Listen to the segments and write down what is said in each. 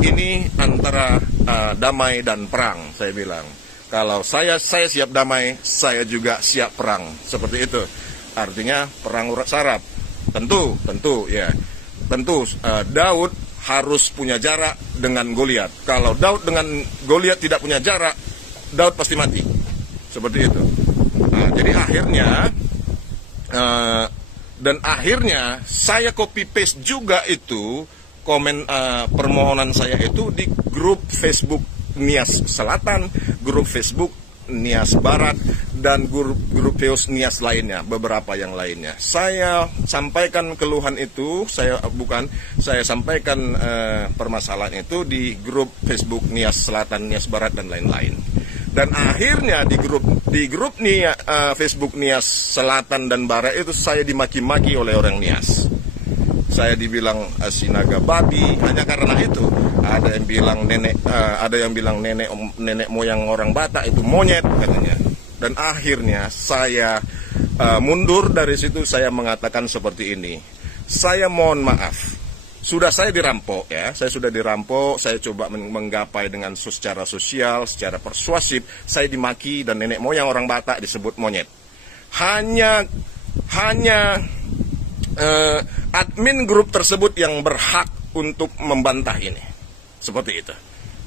ini antara damai dan perang, saya bilang. Kalau saya siap damai, saya juga siap perang. Seperti itu. Artinya perang urat saraf. Tentu ya. Tentu Daud harus punya jarak dengan Goliat. Kalau Daud dengan Goliat tidak punya jarak, Daud pasti mati. Seperti itu. Nah, jadi akhirnya saya copy paste juga itu permohonan saya itu di grup Facebook Nias Selatan, grup Facebook Nias Barat, dan grup Nias lainnya, beberapa yang lainnya. Saya sampaikan keluhan itu, saya sampaikan permasalahan itu di grup Facebook Nias Selatan, Nias Barat, dan lain-lain. Dan akhirnya di grup Facebook Nias Selatan dan Barat itu saya dimaki-maki oleh orang Nias. Saya dibilang sinaga babi hanya karena itu. Ada yang bilang nenek moyang orang Batak itu monyet katanya. Dan akhirnya saya mundur dari situ. Saya mengatakan seperti ini. Saya mohon maaf. Saya dirampok ya. Saya sudah dirampok. Saya coba menggapai dengan secara sosial, secara persuasif. Saya dimaki dan nenek moyang orang Batak disebut monyet. Hanya admin grup tersebut yang berhak untuk membantah ini. Seperti itu.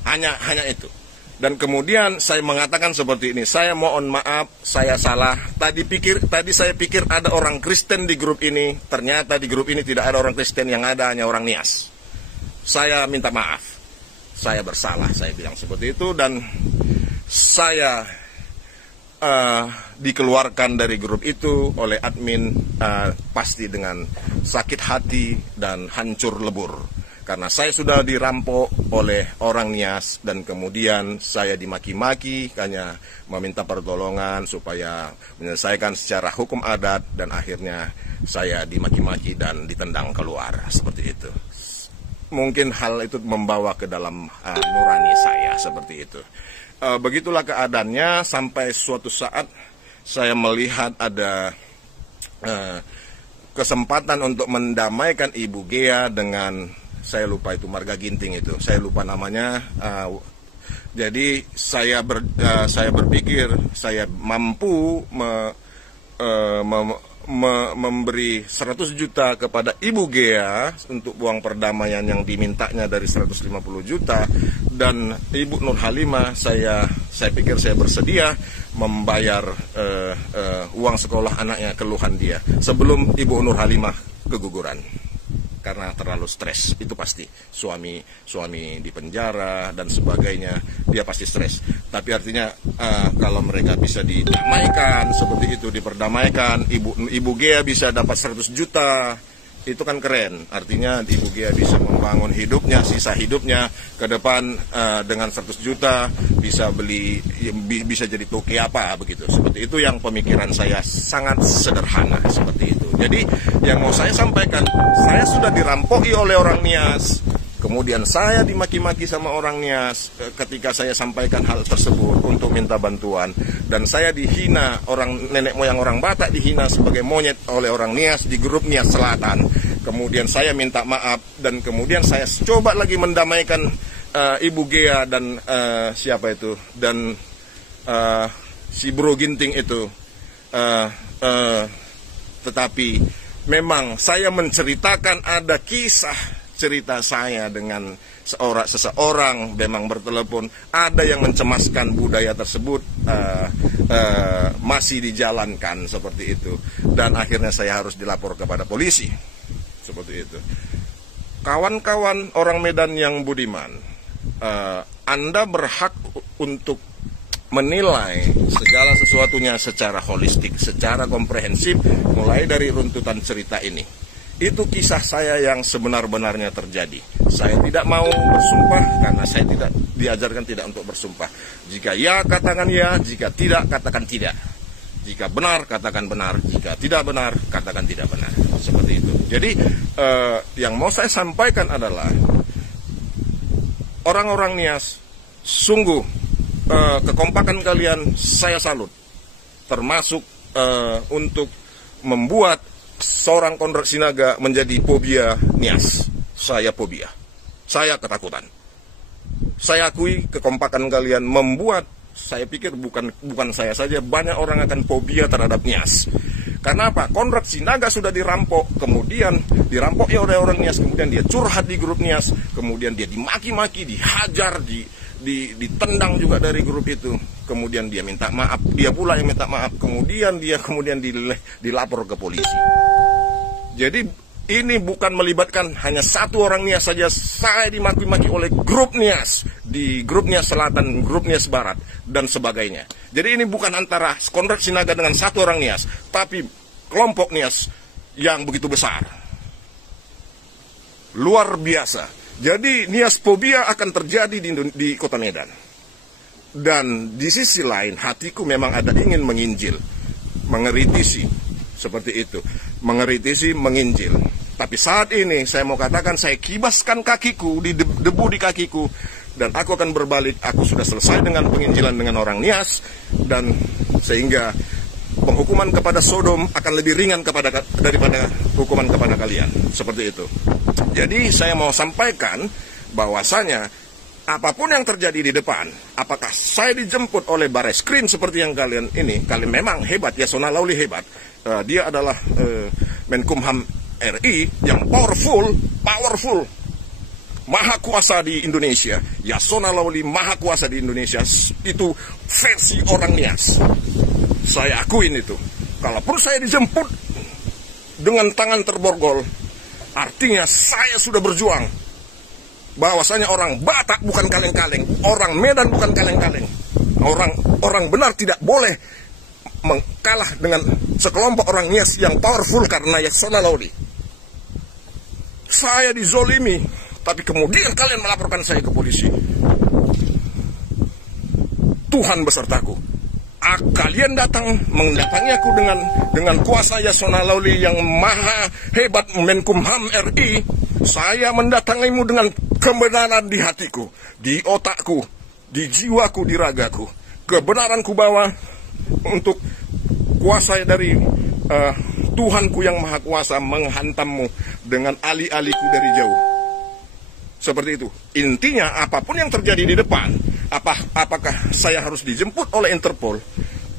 Hanya itu. Dan kemudian saya mengatakan seperti ini. Saya mohon maaf, saya salah. Tadi saya pikir ada orang Kristen di grup ini. Ternyata di grup ini tidak ada orang Kristen, yang ada hanya orang Nias. Saya minta maaf. Saya bersalah, saya bilang seperti itu. Dan saya dikeluarkan dari grup itu oleh admin pasti dengan sakit hati dan hancur lebur. Karena saya sudah dirampok oleh orang Nias dan kemudian saya dimaki-maki, hanya meminta pertolongan supaya menyelesaikan secara hukum adat, dan akhirnya saya dimaki-maki dan ditendang keluar. Seperti itu. Mungkin hal itu membawa ke dalam nurani saya, seperti itu. Begitulah keadaannya sampai suatu saat saya melihat ada kesempatan untuk mendamaikan Ibu Gea dengan, saya lupa itu marga ginting itu, saya lupa namanya. Jadi saya berpikir saya mampu memberi 100 juta kepada Ibu Gea untuk uang perdamaian yang dimintanya dari 150 juta, dan Ibu Nur Halimah saya pikir saya bersedia membayar uang sekolah anaknya, keluhan dia, sebelum Ibu Nur Halimah keguguran karena terlalu stres. Itu pasti suami di penjara dan sebagainya, dia pasti stres. Tapi artinya kalau mereka bisa didamaikan seperti itu, diperdamaikan, Ibu Gea bisa dapat 100 juta, itu kan keren. Artinya Ibu Gea bisa membangun hidupnya, sisa hidupnya ke depan dengan 100 juta bisa bisa jadi toke apa begitu. Seperti itu yang pemikiran saya, sangat sederhana seperti itu. Jadi yang mau saya sampaikan, saya sudah dirampoki oleh orang Nias. Kemudian saya dimaki-maki sama orang Nias ketika saya sampaikan hal tersebut untuk minta bantuan. Dan saya dihina, nenek moyang orang Batak dihina sebagai monyet oleh orang Nias di grup Nias Selatan. Kemudian saya minta maaf, dan kemudian saya coba lagi mendamaikan Ibu Gea dan siapa itu, dan si Bro Ginting itu. Tetapi memang saya menceritakan ada kisah cerita saya dengan seseorang memang bertelepon, ada yang mencemaskan budaya tersebut masih dijalankan seperti itu, dan akhirnya saya harus dilapor kepada polisi seperti itu. Kawan-kawan orang Medan yang budiman, Anda berhak untuk menilai segala sesuatunya secara holistik, secara komprehensif, mulai dari runtutan cerita ini. Itu kisah saya yang sebenar-benarnya terjadi. Saya tidak mau bersumpah karena saya tidak diajarkan tidak untuk bersumpah. Jika ya, katakan ya. Jika tidak, katakan tidak. Jika benar, katakan benar. Jika tidak benar, katakan tidak benar. Seperti itu. Jadi yang mau saya sampaikan adalah orang-orang Nias, sungguh kekompakan kalian saya salut. Termasuk untuk membuat seorang Konrad Sinaga menjadi fobia Nias. Saya fobia. Saya ketakutan. Saya akui kekompakan kalian membuat, saya pikir bukan saya saja, banyak orang akan fobia terhadap Nias. Karena apa? Konrad Sinaga sudah dirampok, kemudian dirampok ya oleh orang Nias, kemudian dia curhat di grup Nias, kemudian dia dimaki-maki, dihajar, ditendang juga dari grup itu. Kemudian dia minta maaf, dia pula yang minta maaf, kemudian dilapor ke polisi. Jadi ini bukan melibatkan hanya satu orang Nias saja. Saya dimaki-maki oleh grup Nias, di grup Nias Selatan, grup Nias Barat, dan sebagainya. Jadi ini bukan antara Konrad Sinaga dengan satu orang Nias, tapi kelompok Nias yang begitu besar. Luar biasa. Jadi Nias fobia akan terjadi di Kota Medan. Dan di sisi lain, hatiku memang ada ingin menginjil, mengeritisi, seperti itu. Mengeritisi, menginjil. Tapi saat ini saya mau katakan, saya kibaskan kakiku, debu di kakiku, dan aku akan berbalik. Aku sudah selesai dengan penginjilan dengan orang Nias, dan sehingga penghukuman kepada Sodom akan lebih ringan daripada hukuman kepada kalian. Seperti itu. Jadi saya mau sampaikan bahwasanya apapun yang terjadi di depan, apakah saya dijemput oleh Bareskrim seperti yang kalian memang hebat, Yasona Lawli hebat. Dia adalah Menkumham RI yang powerful, maha kuasa di Indonesia. Yasona Lawli maha kuasa di Indonesia. Itu versi orang Nias. Saya akuin itu. Kalaupun saya dijemput dengan tangan terborgol, artinya saya sudah berjuang. Bahwasanya orang Batak bukan kaleng-kaleng, orang Medan bukan kaleng-kaleng. Orang benar tidak boleh kalah dengan sekelompok orang Nias yang powerful karena Yasona Lawli. Saya dizolimi, tapi kemudian kalian melaporkan saya ke polisi. Tuhan besertaku. Kalian mendatangi aku dengan kuasa Yasona Lawli yang maha hebat, Menkumham RI. Saya mendatangimu dengan kebenaran di hatiku, di otakku, di jiwaku, di ragaku. Kebenaran ku bawa untuk kuasa dari Tuhanku yang maha kuasa menghantammu dengan ali-aliku dari jauh. Seperti itu. Intinya apapun yang terjadi di depan, apakah saya harus dijemput oleh Interpol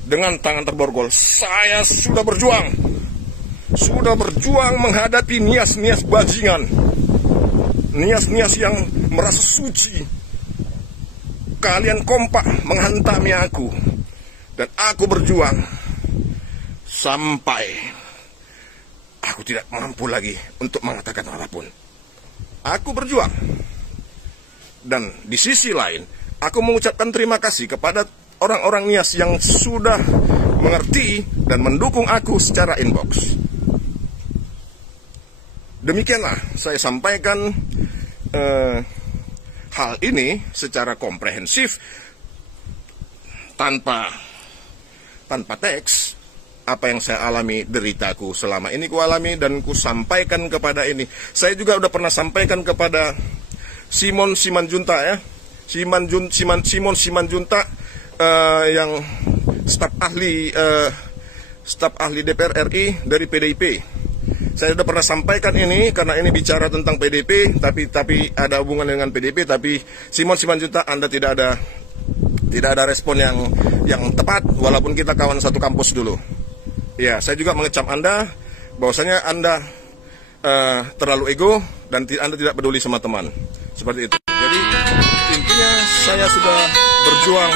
dengan tangan terborgol, saya sudah berjuang. Sudah berjuang menghadapi Nias-Nias bajingan. Nias-Nias yang merasa suci. Kalian kompak menghantami aku. Dan aku berjuang sampai aku tidak mampu lagi untuk mengatakan apapun. Aku berjuang. Dan di sisi lain, aku mengucapkan terima kasih kepada orang-orang Nias yang sudah mengerti dan mendukung aku secara inbox. Demikianlah saya sampaikan hal ini secara komprehensif tanpa teks. Apa yang saya alami, deritaku selama ini ku alami dan ku sampaikan kepada ini. Saya juga udah pernah sampaikan kepada Simon Simanjunta ya. Simon Simanjunta yang staf ahli DPR RI dari PDIP. Saya sudah pernah sampaikan ini karena ini bicara tentang PDIP, tapi ada hubungan dengan PDIP. Tapi Simon Simanjunta, Anda tidak ada respon yang tepat, walaupun kita kawan satu kampus dulu. Ya, saya juga mengecam Anda bahwasanya Anda terlalu ego dan Anda tidak peduli sama teman. Seperti itu. Jadi intinya saya sudah berjuang